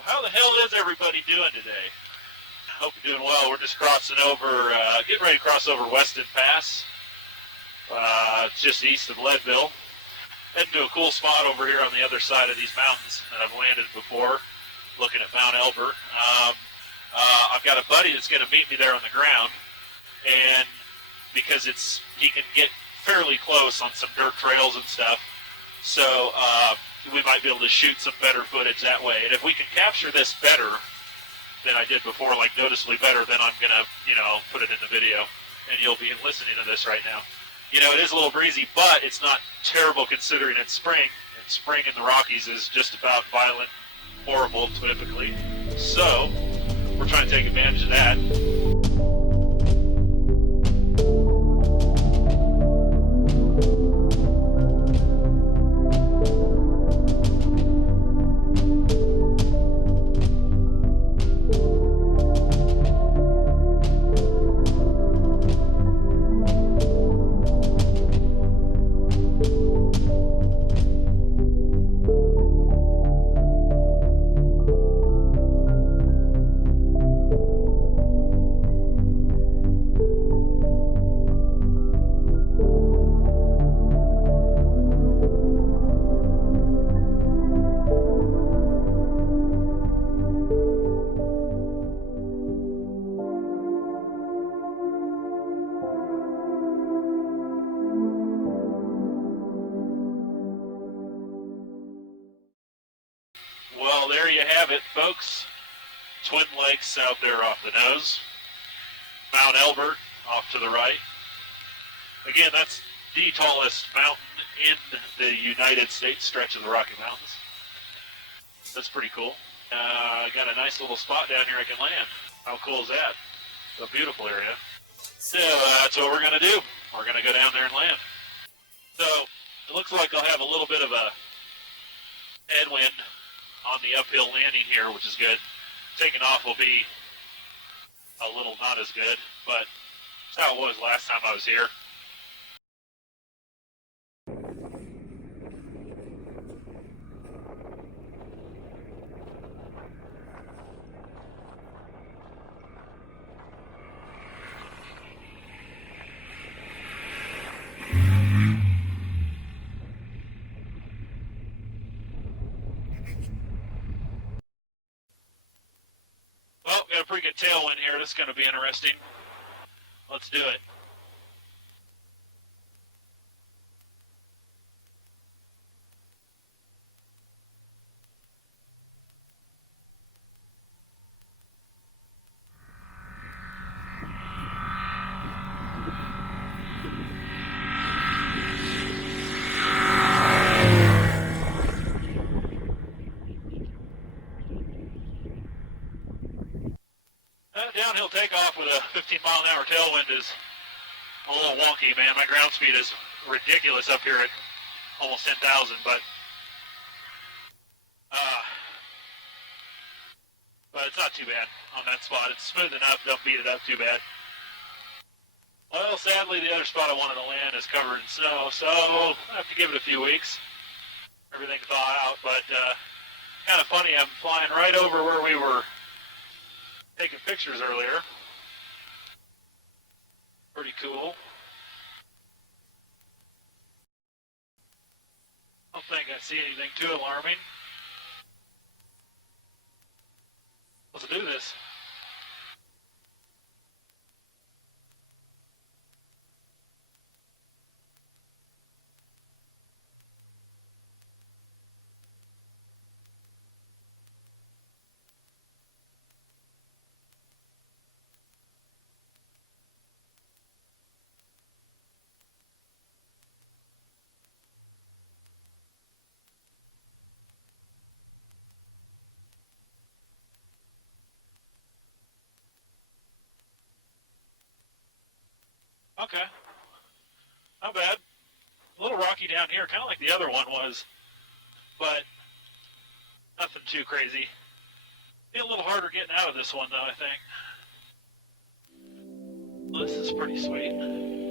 Well, how the hell is everybody doing today? Hope you're doing well. We're just crossing over, getting ready to cross over Weston Pass. It's just east of Leadville. Heading to a cool spot over here on the other side of these mountains that I've landed before, looking at Mount Elbert. I've got a buddy that's going to meet me there on the ground, and because he can get fairly close on some dirt trails and stuff, so we might be able to shoot some better footage that way. And if we can capture this better than I did before, like noticeably better, then I'm going to, put it in the video, and you'll be listening to this right now. It is a little breezy, but it's not terrible considering it's spring, and spring in the Rockies is just about violent, horrible typically. So we're trying to take advantage of that. Well, there you have it, folks. Twin Lakes out there off the nose. Mount Elbert off to the right. Again, that's the tallest mountain in the United States stretch of the Rocky Mountains. That's pretty cool. Got a nice little spot down here I can land. How cool is that? It's a beautiful area. So that's what we're going to do. We're going to go down there and land. So it looks like I'll have a little bit of a headwind on the uphill landing here, which is good. Taking off will be a little not as good, but that's how it was last time I was here. Well, got a pretty good tailwind here. This is going to be interesting. Let's do it. Downhill takeoff with a 15-mile-an-hour tailwind is a little wonky, man. My ground speed is ridiculous up here at almost 10,000, but it's not too bad on that spot. It's smooth enough, don't beat it up too bad. Well, sadly, the other spot I wanted to land is covered in snow, so I have to give it a few weeks. Everything thaw out, but kind of funny, I'm flying right over where we were taking pictures earlier. Pretty cool. I don't think I see anything too alarming. Let's do this. Okay. Not bad. A little rocky down here, kind of like the other one was, but nothing too crazy. Be a little harder getting out of this one, though, I think. Well, this is pretty sweet.